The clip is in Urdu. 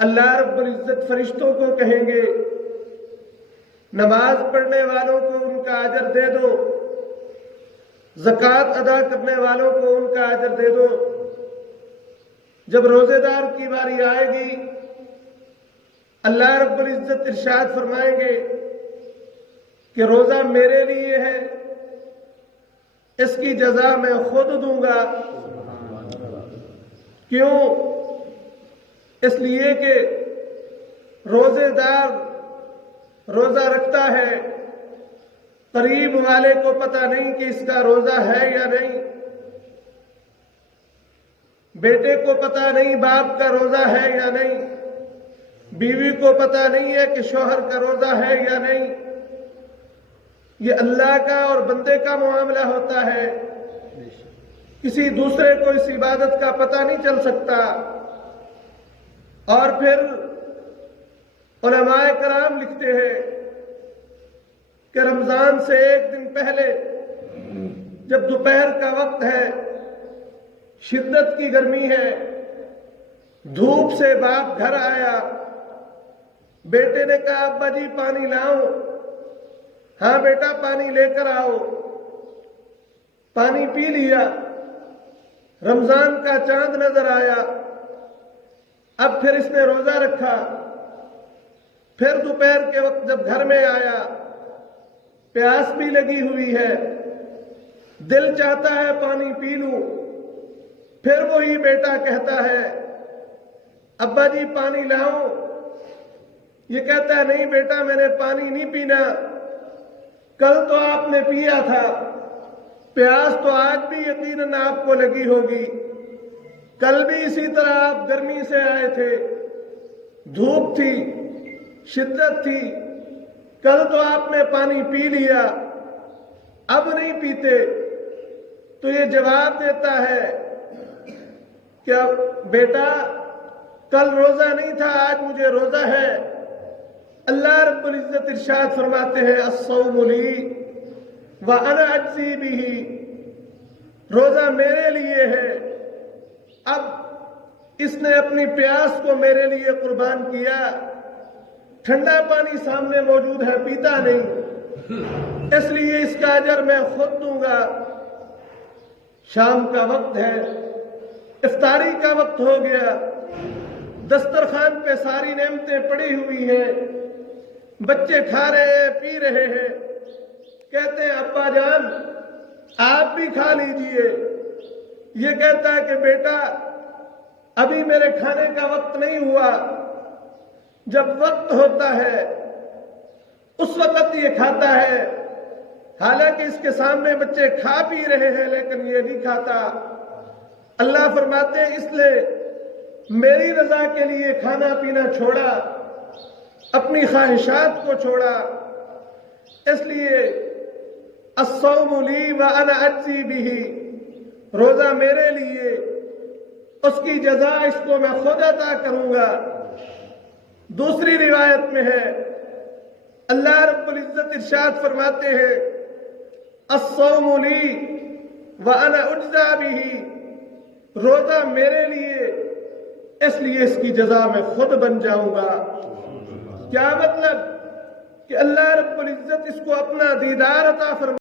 اللہ رب العزت فرشتوں کو کہیں گے نماز پڑھنے والوں کو ان کا اجر دے دو، زکوٰۃ ادا کرنے والوں کو ان کا اجر دے دو۔ جب روزے دار کی باری آئے گی اللہ رب العزت ارشاد فرمائیں گے کہ روزہ میرے لیے ہے، اس کی جزا میں خود دوں گا۔ کیوں؟ اس لیے کہ روزے دار روزہ رکھتا ہے، قریب والے کو پتہ نہیں کہ اس کا روزہ ہے یا نہیں، بیٹے کو پتہ نہیں باپ کا روزہ ہے یا نہیں، بیوی کو پتہ نہیں ہے کہ شوہر کا روزہ ہے یا نہیں۔ یہ اللہ کا اور بندے کا معاملہ ہوتا ہے، کسی دوسرے کو اس عبادت کا پتہ نہیں چل سکتا۔ اور پھر علماء کرام لکھتے ہیں کہ رمضان سے ایک دن پہلے جب دوپہر کا وقت ہے، شدت کی گرمی ہے، دھوپ سے باپ گھر آیا، بیٹے نے کہا ابا جی پانی لاؤ، ہاں بیٹا پانی لے کر آؤ، پانی پی لیا، رمضان کا چاند نظر آیا، اب پھر اس نے روزہ رکھا، پھر دوپہر کے وقت جب گھر میں آیا، پیاس بھی لگی ہوئی ہے، دل چاہتا ہے پانی پی لوں، پھر وہی بیٹا کہتا ہے ابا جی پانی لاؤ، یہ کہتا ہے نہیں بیٹا میں نے پانی نہیں پینا، کل تو آپ نے پیا تھا، پیاس تو آج بھی یقیناً آپ کو لگی ہوگی، کل بھی اسی طرح آپ گرمی سے آئے تھے، دھوپ تھی، شدت تھی، کل تو آپ نے پانی پی لیا، اب نہیں پیتے۔ تو یہ جواب دیتا ہے کہ بیٹا کل روزہ نہیں تھا، آج مجھے روزہ ہے۔ اللہ رب العزت ارشاد فرماتے ہیں الصوم لی وانا اجزی بہ، روزہ میرے لیے ہے، اب اس نے اپنی پیاس کو میرے لیے قربان کیا، ٹھنڈا پانی سامنے موجود ہے پیتا نہیں، اس لیے اس کا اجر میں خود دوں گا۔ شام کا وقت ہے، افطاری کا وقت ہو گیا، دسترخوان پہ ساری نعمتیں پڑی ہوئی ہیں، بچے کھا رہے ہیں پی رہے ہیں، کہتے ہیں ابا جان آپ بھی کھا لیجئے، یہ کہتا ہے کہ بیٹا ابھی میرے کھانے کا وقت نہیں ہوا، جب وقت ہوتا ہے اس وقت یہ کھاتا ہے، حالانکہ اس کے سامنے بچے کھا پی رہے ہیں لیکن یہ نہیں کھاتا۔ اللہ فرماتے ہیں اس لیے میری رضا کے لیے کھانا پینا چھوڑا، اپنی خواہشات کو چھوڑا، اس لیے الصوم لی وانا اجزی بہ، روزہ میرے لیے، اس کی جزا اس کو میں خود عطا کروں گا۔ دوسری روایت میں ہے اللہ رب العزت ارشاد فرماتے ہیں الصوم لی وانا اجزی بہ، روزہ میرے لیے، اس لیے اس کی جزا میں خود بن جاؤں گا۔ کیا مطلب؟ کہ اللہ رب العزت اس کو اپنا دیدار عطا فرماتے ہیں۔